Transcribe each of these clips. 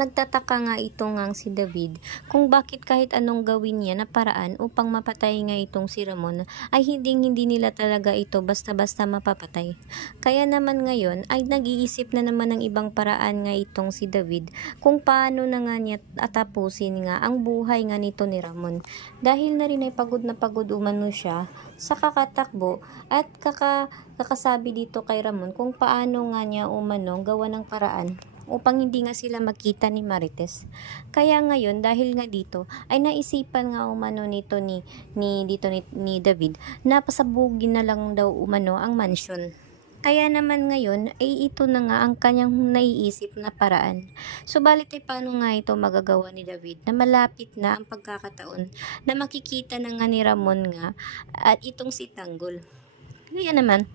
Nagtataka nga ito ngang si David kung bakit kahit anong gawin niya na paraan upang mapatay nga itong si Ramon ay hindi nila talaga ito basta-basta mapapatay. Kaya naman ngayon ay nag-iisip na naman ng ibang paraan nga itong si David kung paano na nga niya atapusin nga ang buhay nga nito ni Ramon. Dahil na rin ay pagod na pagod umano siya sa kakatakbo at kakasabi dito kay Ramon kung paano nga niya umano gawa ng paraan upang hindi nga sila makita ni Marites. Kaya ngayon dahil nga dito ay naisipan nga umano nito ni David na pasabugin na lang daw umano ang mansyon. Kaya naman ngayon ay ito na nga ang kanyang naiisip na paraan. Subalit ay paano nga ito magagawa ni David na malapit na ang pagkakataon na makikita na nga ni Ramon nga at itong si Tanggol. Kaya naman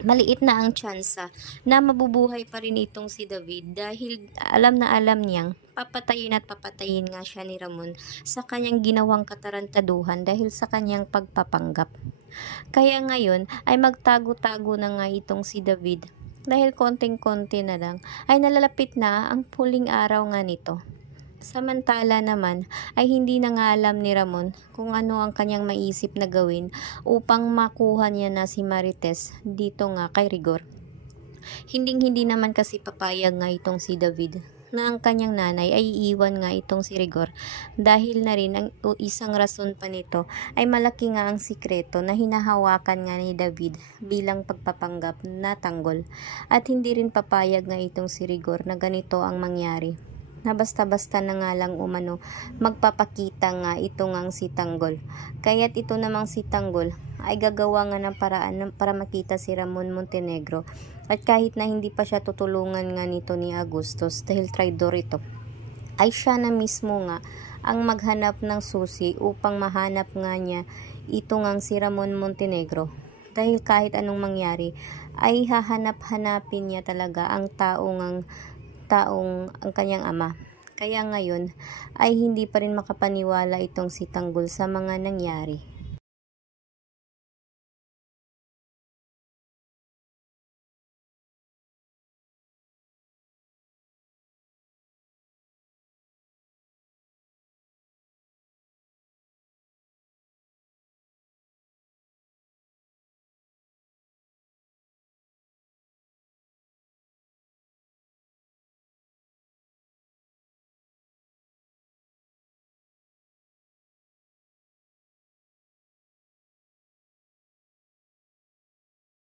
maliit na ang tsansa na mabubuhay pa rin itong si David dahil alam na alam niyang papatayin at papatayin nga siya ni Ramon sa kanyang ginawang katarantaduhan dahil sa kanyang pagpapanggap. Kaya ngayon ay magtago-tago na nga itong si David dahil konting-konti na lang ay nalalapit na ang huling araw nga nito. Samantala naman ay hindi na nga alam ni Ramon kung ano ang kanyang maisip na gawin upang makuha niya na si Marites dito nga kay Rigor. Hindi naman kasi papayag nga itong si David na ang kanyang nanay ay iiwan nga itong si Rigor dahil na rin ang isang rason pa nito ay malaki nga ang sikreto na hinahawakan nga ni David bilang pagpapanggap na tanggol at hindi rin papayag nga itong si Rigor na ganito ang mangyari. Na basta-basta na nga lang umano magpapakita nga ito ngang si Tanggol. Kaya't ito namang si Tanggol ay gagawa nga ng paraan para makita si Ramon Montenegro at kahit na hindi pa siya tutulungan nga nito ni Agustos dahil traidor ito, ay siya na mismo nga ang maghanap ng susi upang mahanap nga niya ito ngang si Ramon Montenegro. Dahil kahit anong mangyari ay hahanap-hanapin niya talaga ang taong ang kanyang ama. Kaya ngayon ay hindi pa rin makapaniwala itong si Tanggol sa mga nangyari.